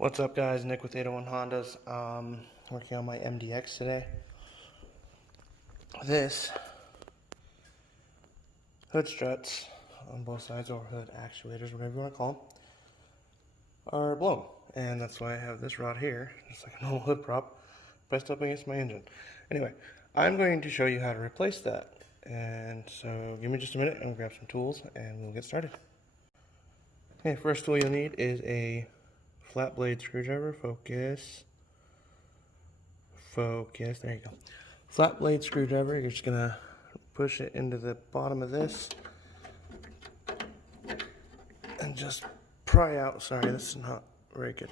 What's up, guys? Nick with 801 Hondas. Working on my MDX today. This hood struts on both sides, or hood actuators, whatever you want to call them, are blown, and that's why I have this rod here, just like a normal hood prop, pressed up against my engine. Anyway, I'm going to show you how to replace that, and so give me just a minute. I'm gonna grab some tools and we'll get started. Okay, first tool you'll need is a flat blade screwdriver. Focus, there you go. Flat blade screwdriver. You're just gonna push it into the bottom of this and just pry out. Sorry, this is not very good.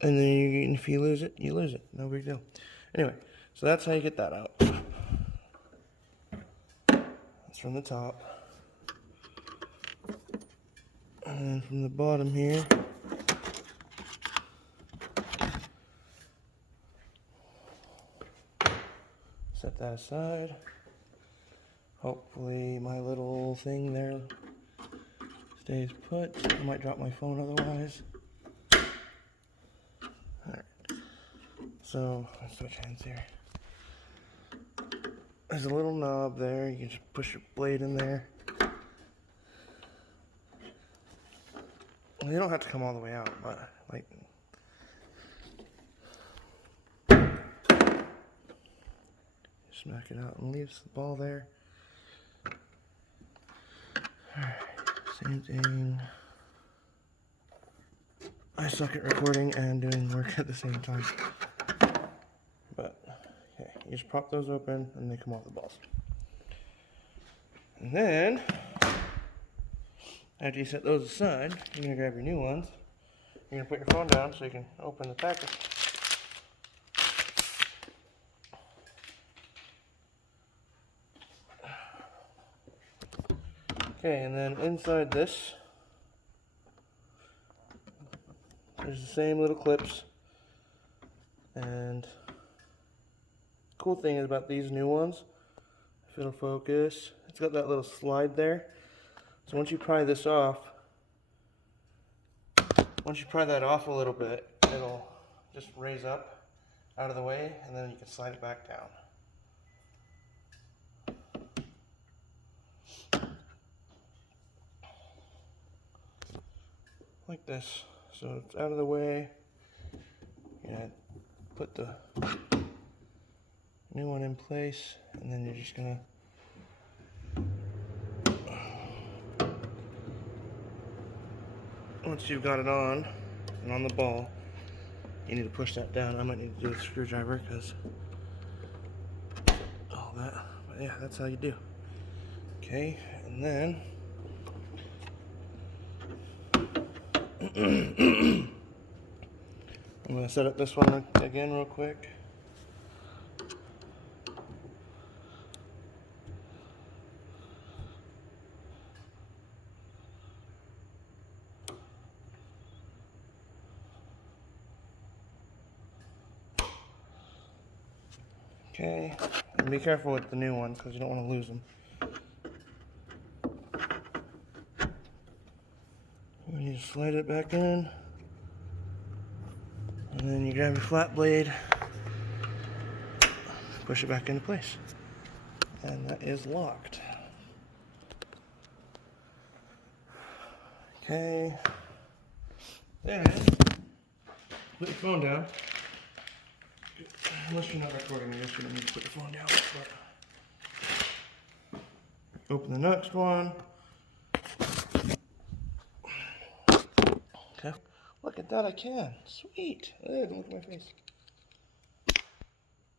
And then if you lose it, you lose it. No big deal. Anyway, so that's how you get that out. That's from the top. And then from the bottom here, set that aside. Hopefully my little thing there stays put. I might drop my phone otherwise. Alright, so let's switch hands here. There's a little knob there. You can just push your blade in there. Well, you don't have to come all the way out, but like, smack it out and leaves the ball there. Alright, same thing. I suck at recording and doing work at the same time. But, okay, you just pop those open and they come off the balls. And then, after you set those aside, you're going to grab your new ones. You're going to put your phone down so you can open the package. Okay, and then inside this, there's the same little clips. And the cool thing is about these new ones, if it'll focus, it's got that little slide there. So once you pry this off, once you pry that off a little bit, it'll just raise up out of the way, and then you can slide it back down. Like this. So it's out of the way. You're gonna put the new one in place, and then you're just gonna once you've got it on and on the ball, you need to push that down. I might need to do a screwdriver because all that. But yeah, that's how you do. Okay, and then I'm going to set up this one again real quick. Okay, and be careful with the new ones because you don't want to lose them. You just slide it back in, and then you grab your flat blade, push it back into place, and that is locked. Okay, then put your phone down. Unless you're not recording, I guess you don't need to put your phone down. But open the next one. Okay. Look at that, I can. Sweet. Hey, don't look at my face.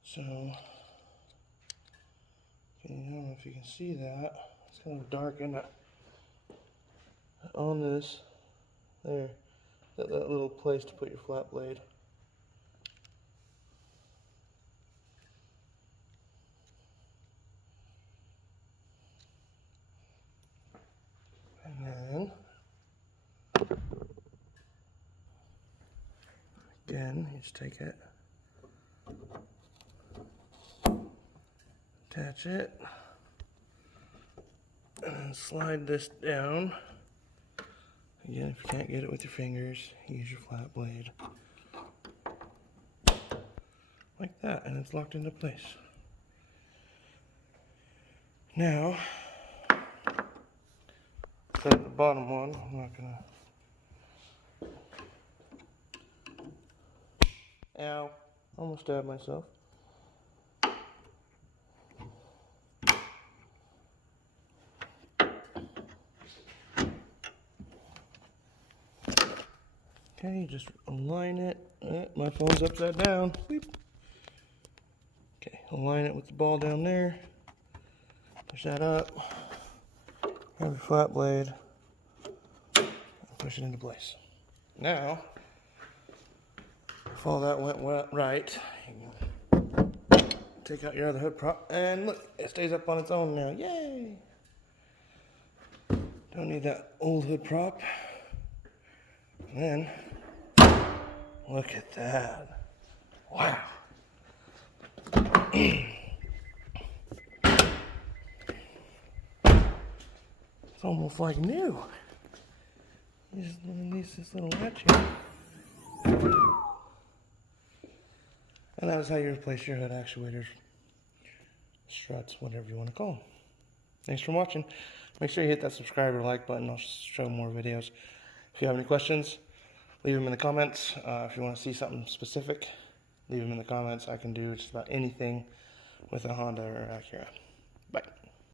So, okay, I don't know if you can see that. It's kind of dark, isn't it? On this, there, that little place to put your flat blade. And then, again, you just take it, attach it, And then slide this down. Again, if you can't get it with your fingers, use your flat blade. Like that, and it's locked into place. Now, set the bottom one. I'm not gonna. Ow, almost stabbed myself. Okay, just align it. My phone's upside down. Beep. Okay, align it with the ball down there. Push that up. Have your flat blade. And push it into place. Now, if all that went right, you can take out your other hood prop, and look, it stays up on its own now. Yay! Don't need that old hood prop. And then, look at that. Wow. It's almost like new. You just release this little latch here. And that is how you replace your hood actuators, struts, whatever you want to call them. Thanks for watching. Make sure you hit that subscribe or like button. I'll show more videos. If you have any questions, leave them in the comments. If you want to see something specific, leave them in the comments. I can do just about anything with a Honda or Acura. Bye.